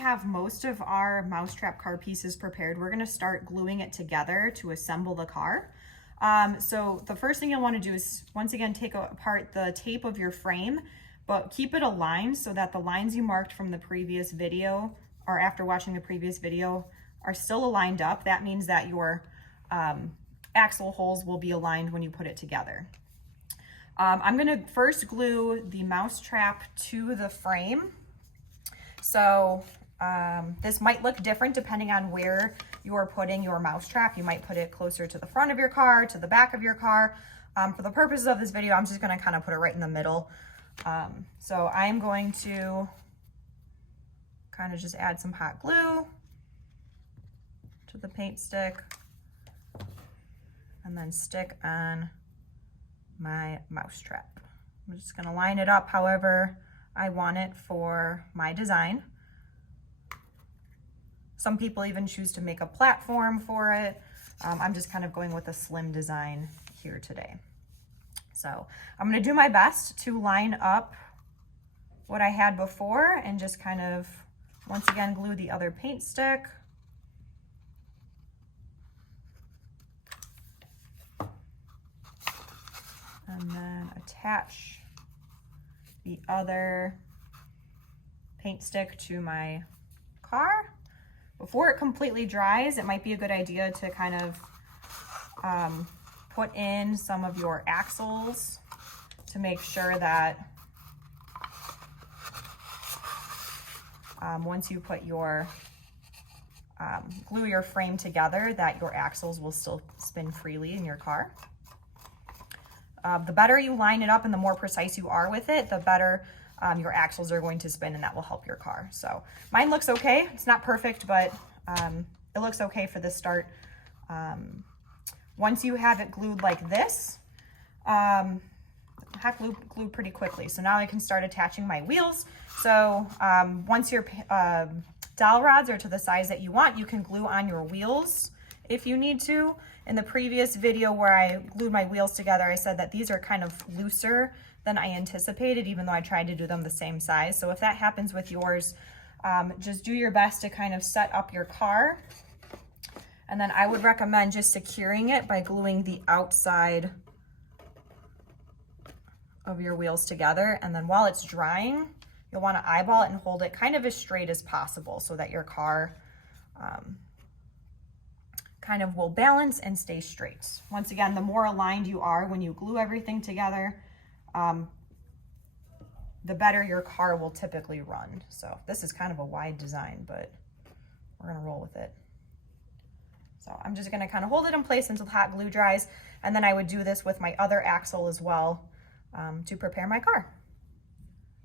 have most of our Mousetrap car pieces prepared, we're gonna start gluing it together to assemble the car. So the first thing you'll wanna do is, once again, take apart the tape of your frame, but keep it aligned so that the lines you marked from the previous video, or after watching the previous video, are still aligned up. That means that your axle holes will be aligned when you put it together. I'm gonna first glue the Mousetrap to the frame. So this might look different depending on where you're putting your Mousetrap. You might put it closer to the front of your car, to the back of your car. For the purposes of this video, I'm just gonna kind of put it right in the middle. So I'm going to kind of just add some hot glue to the paint stick and then stick on my Mousetrap. I'm just gonna line it up however I want it for my design. Some people even choose to make a platform for it. I'm just kind of going with a slim design here today. So I'm gonna do my best to line up what I had before and just kind of, once again, glue the other paint stick. And then attach the other paint stick to my car. Before it completely dries, it might be a good idea to kind of put in some of your axles to make sure that once you put your glue your frame together, that your axles will still spin freely in your car. The better you line it up and the more precise you are with it, the better your axles are going to spin, and that will help your car. So mine looks okay. It's not perfect, but it looks okay for the start. Once you have it glued like this, hot glue pretty quickly. So now I can start attaching my wheels. So once your dowel rods are to the size that you want, you can glue on your wheels if you need to. In the previous video where I glued my wheels together, I said that these are kind of looser than I anticipated, even though I tried to do them the same size. So if that happens with yours, just do your best to kind of set up your car. And then I would recommend just securing it by gluing the outside of your wheels together. And then while it's drying, you'll want to eyeball it and hold it kind of as straight as possible so that your car kind of will balance and stay straight. Once again, the more aligned you are when you glue everything together, the better your car will typically run. So this is kind of a wide design, but we're gonna roll with it. So I'm just gonna kind of hold it in place until hot glue dries, and then I would do this with my other axle as well to prepare my car.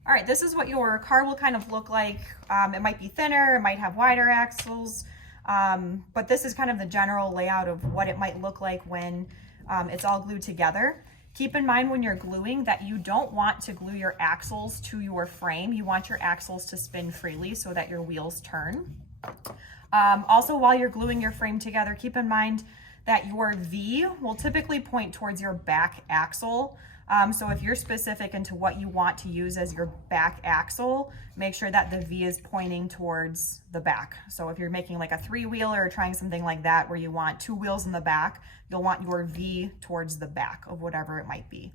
All right, this is what your car will kind of look like. It might be thinner, it might have wider axles, but this is kind of the general layout of what it might look like when it's all glued together. Keep in mind when you're gluing that you don't want to glue your axles to your frame. You want your axles to spin freely so that your wheels turn. Also, while you're gluing your frame together, keep in mind that your V will typically point towards your back axle. So if you're specific into what you want to use as your back axle, make sure that the V is pointing towards the back. So if you're making like a 3-wheeler or trying something like that where you want 2 wheels in the back, you'll want your V towards the back of whatever it might be.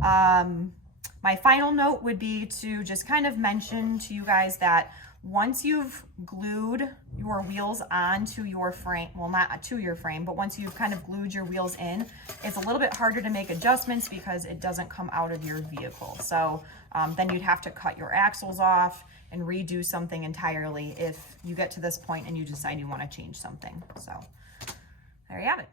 My final note would be to just kind of mention to you guys that once you've glued your wheels onto your frame, well, not to your frame, but once you've kind of glued your wheels in, it's a little bit harder to make adjustments because it doesn't come out of your vehicle. So then you'd have to cut your axles off and redo something entirely if you get to this point and you decide you want to change something. So there you have it.